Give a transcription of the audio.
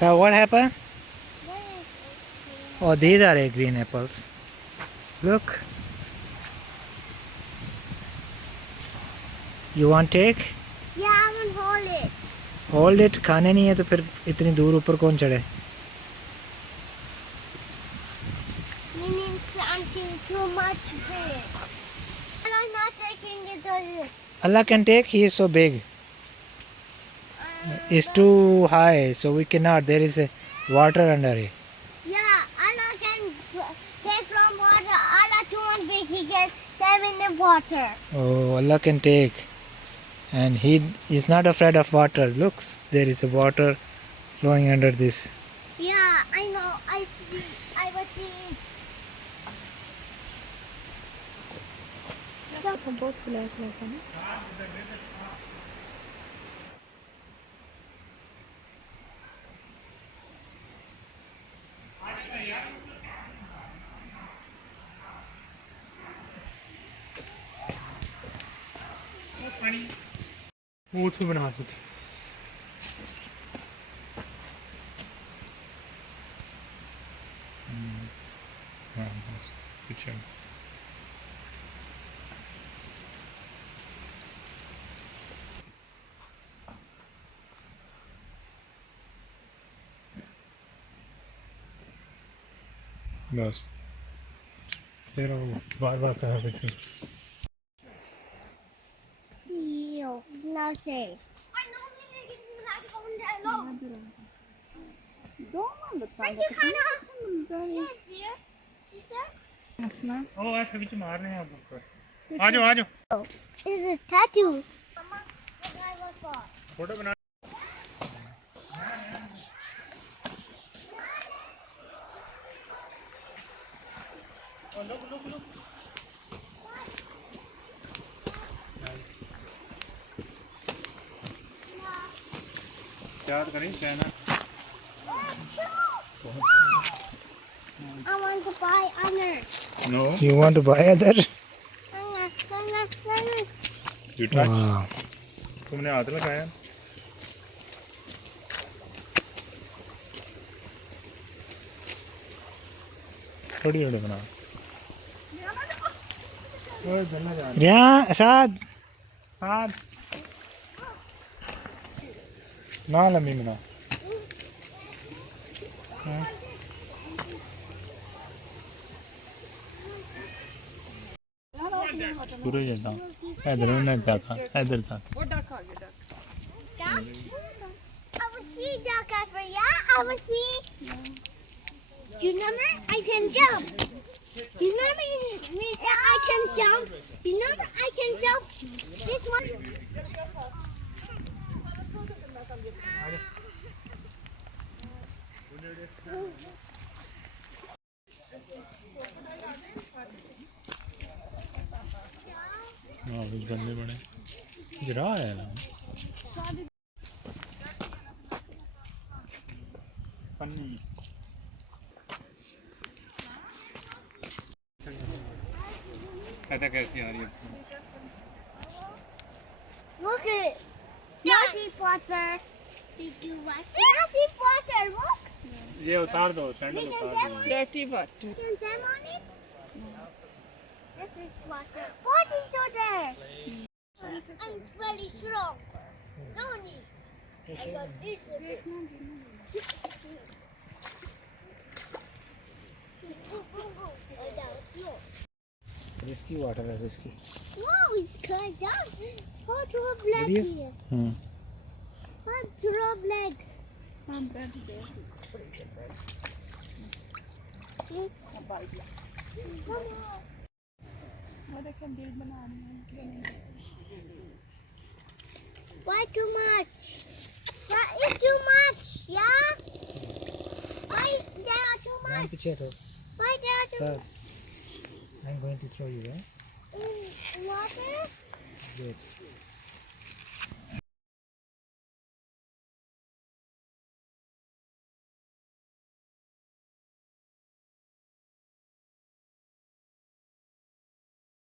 So what happened? Oh, these are green apples. Look. You want take? Yeah, I want to hold it. Hold it. खाने नहीं है तो फिर इतनी दूर ऊपर कौन चढ़े? Meaning something too much big. And I'm not taking it all. Allah can take. He is so big. It's too high, so we cannot. There is a water under it. Yeah, Allah can take from water. Allah too much big. He can save in the water. Oh, Allah can take. And he is not afraid of water. Look, there is a water flowing under this. Yeah, I know. I see. I will see it. For both black like वो तो बना दी थी पीछे बस फिर बार बार कहा पीछे No, it's not safe. I know we're not going that low. Don't want the But you kind of. Yes, dear. Sister? ओ ऐसे बीच मार रहे हैं आपको आ जाओ आ जाओ Oh, it's a tattoo. Mama, the guy was far. Photo बना याद करें China I want to buy other. No. You want to buy other? You touch? Wow. तुमने हाथ लगाया? थोड़ी थोड़ी बना। ओए जल्ला जा। रिया साद। साद। ना लम्बी बना। पूरे जैसा इधर उन्हें देखा इधर था वो डक आ गया Duck? I will see duck over here. I will see. You remember? I can jump. You remember? I can jump. You remember? I can jump. This one. हाँ कुछ बंदे बड़े गिरा है ना पन्नी कहता कैसी आ रही है Look at it. Dirty water. Dirty water. Dirty water. Look. ये उतार दो सैंडल We can उतार swim दो on it. Dirty water We can swim on it. This is water. What is water? I'm very strong. Don't you? I got this. Risky water है risky Wow, it's cut down. How drop leg here? How drop leg? हम bread दे वो देखो दिल बनाने हैं Why too much? Why is too much? Yeah? Why there are too ध्यान much? पीछे रहो Why there are too sir I'm going to throw you in water? Wait